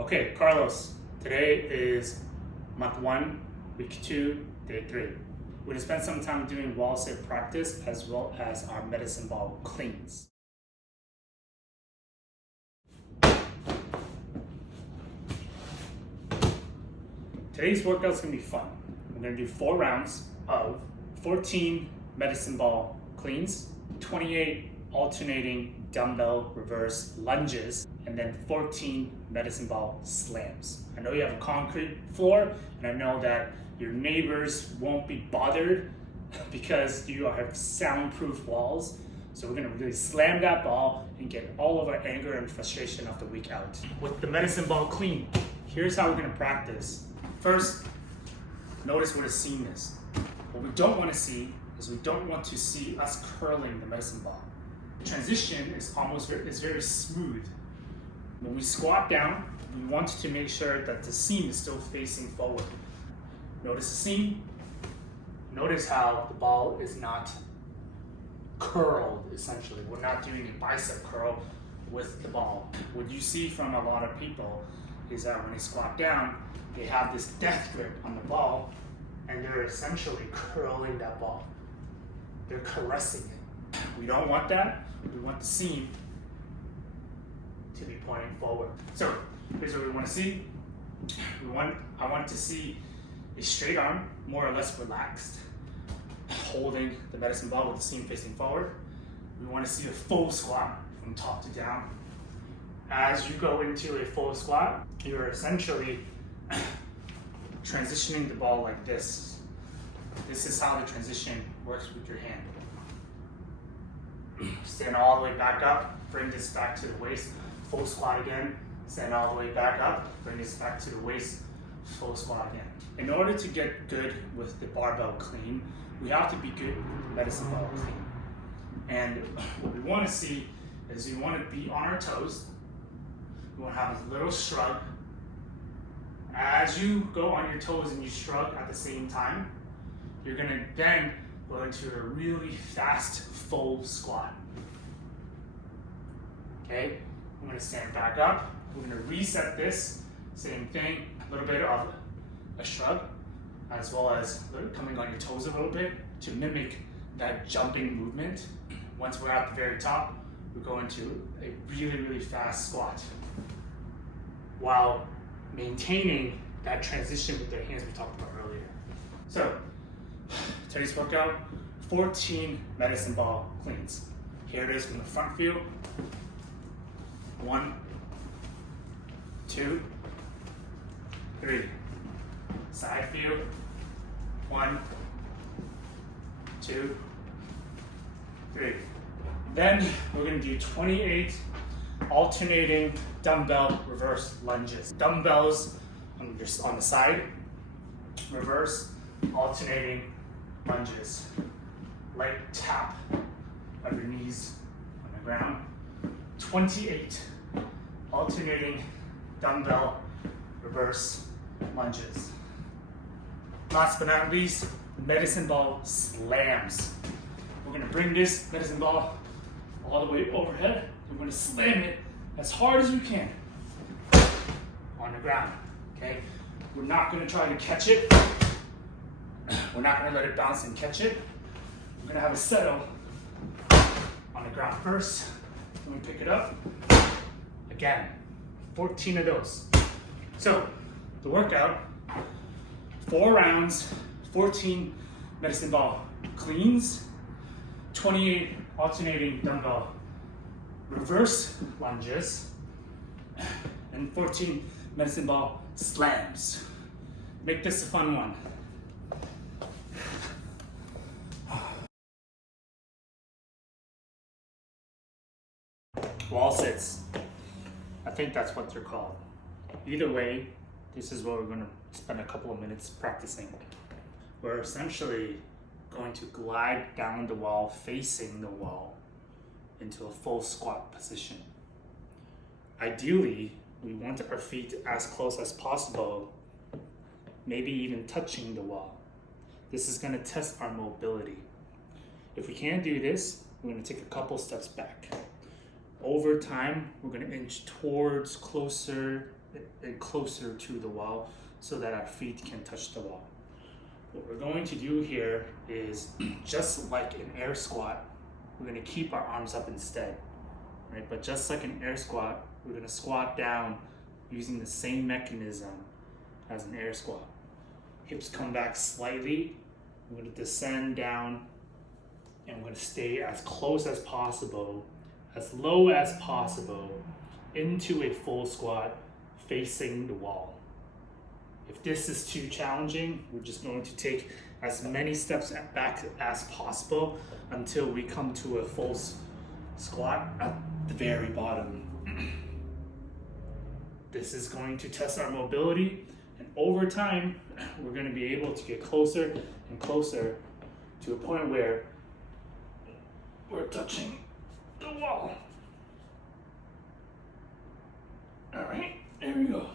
Okay, Carlos, today is month 1, week 2, day 3. We're gonna spend some time doing wall sit practice as well as our medicine ball cleans. Today's workout's gonna be fun. We're gonna do 4 rounds of 14 medicine ball cleans, 28 alternating dumbbell reverse lunges, and then 14 medicine ball slams. I know you have a concrete floor, and I know that your neighbors won't be bothered because you have soundproof walls. So we're gonna really slam that ball and get all of our anger and frustration of the week out. With the medicine ball clean, here's how we're gonna practice. First, notice where the seam is. What we don't wanna see is we don't want to see us curling the medicine ball. The transition is very smooth. When we squat down, we want to make sure that the seam is still facing forward. Notice the seam. Notice how the ball is not curled, essentially. We're not doing a bicep curl with the ball. What you see from a lot of people is that when they squat down, they have this death grip on the ball, and they're essentially curling that ball. They're caressing it. We don't want that. We want the seam to be pointing forward. So here's what we want to see. I want to see a straight arm, more or less relaxed, holding the medicine ball with the seam facing forward. We want to see a full squat from top to down. As you go into a full squat, you're essentially transitioning the ball like this. This is how the transition works with your hand. Stand all the way back up, bring this back to the waist, full squat again. Stand all the way back up, bring this back to the waist, full squat again. In order to get good with the barbell clean, we have to be good with the medicine ball clean. And what we want to see is we want to be on our toes. We want to have a little shrug. As you go on your toes and you shrug at the same time, you're going to then go into a really fast full squat. Okay, I'm going to stand back up. We're going to reset this. Same thing, a little bit of a shrug, as well as coming on your toes a little bit to mimic that jumping movement. Once we're at the very top, we go into a really fast squat while maintaining that transition with the hands we talked about earlier. So, today's workout, 14 medicine ball cleans. Here it is from the front view. 1, 2, 3. Side view. 1, 2, 3. Then we're going to do 28 alternating dumbbell reverse lunges. Dumbbells on the side, reverse, alternating lunges. Light tap of your knees on the ground. 28 alternating dumbbell reverse lunges. Last but not least, medicine ball slams. We're gonna bring this medicine ball all the way overhead. We're gonna slam it as hard as we can on the ground, okay? We're not gonna try to catch it. We're not gonna let it bounce and catch it. We're gonna have it settle on the ground first. Then we pick it up. Again, 14 of those. So, the workout, 4 rounds, 14 medicine ball cleans, 28 alternating dumbbell reverse lunges, and 14 medicine ball slams. Make this a fun one. Wall sits. I think that's what they're called. Either way, this is what we're going to spend a couple of minutes practicing. We're essentially going to glide down the wall, facing the wall, into a full squat position. Ideally, we want our feet as close as possible, maybe even touching the wall. This is going to test our mobility. If we can't do this, we're going to take a couple steps back. Over time, we're going to inch towards closer and closer to the wall so that our feet can touch the wall. What we're going to do here is just like an air squat, we're going to keep our arms up instead, right? But just like an air squat, we're going to squat down using the same mechanism as an air squat. Hips come back slightly. I'm going to descend down, and I'm going to stay as close as possible, as low as possible, into a full squat facing the wall. If this is too challenging, we're just going to take as many steps back as possible until we come to a full squat at the very bottom. This is going to test our mobility, and over time, we're going to be able to get closer and closer to a point where we're touching the wall. All right, there we go.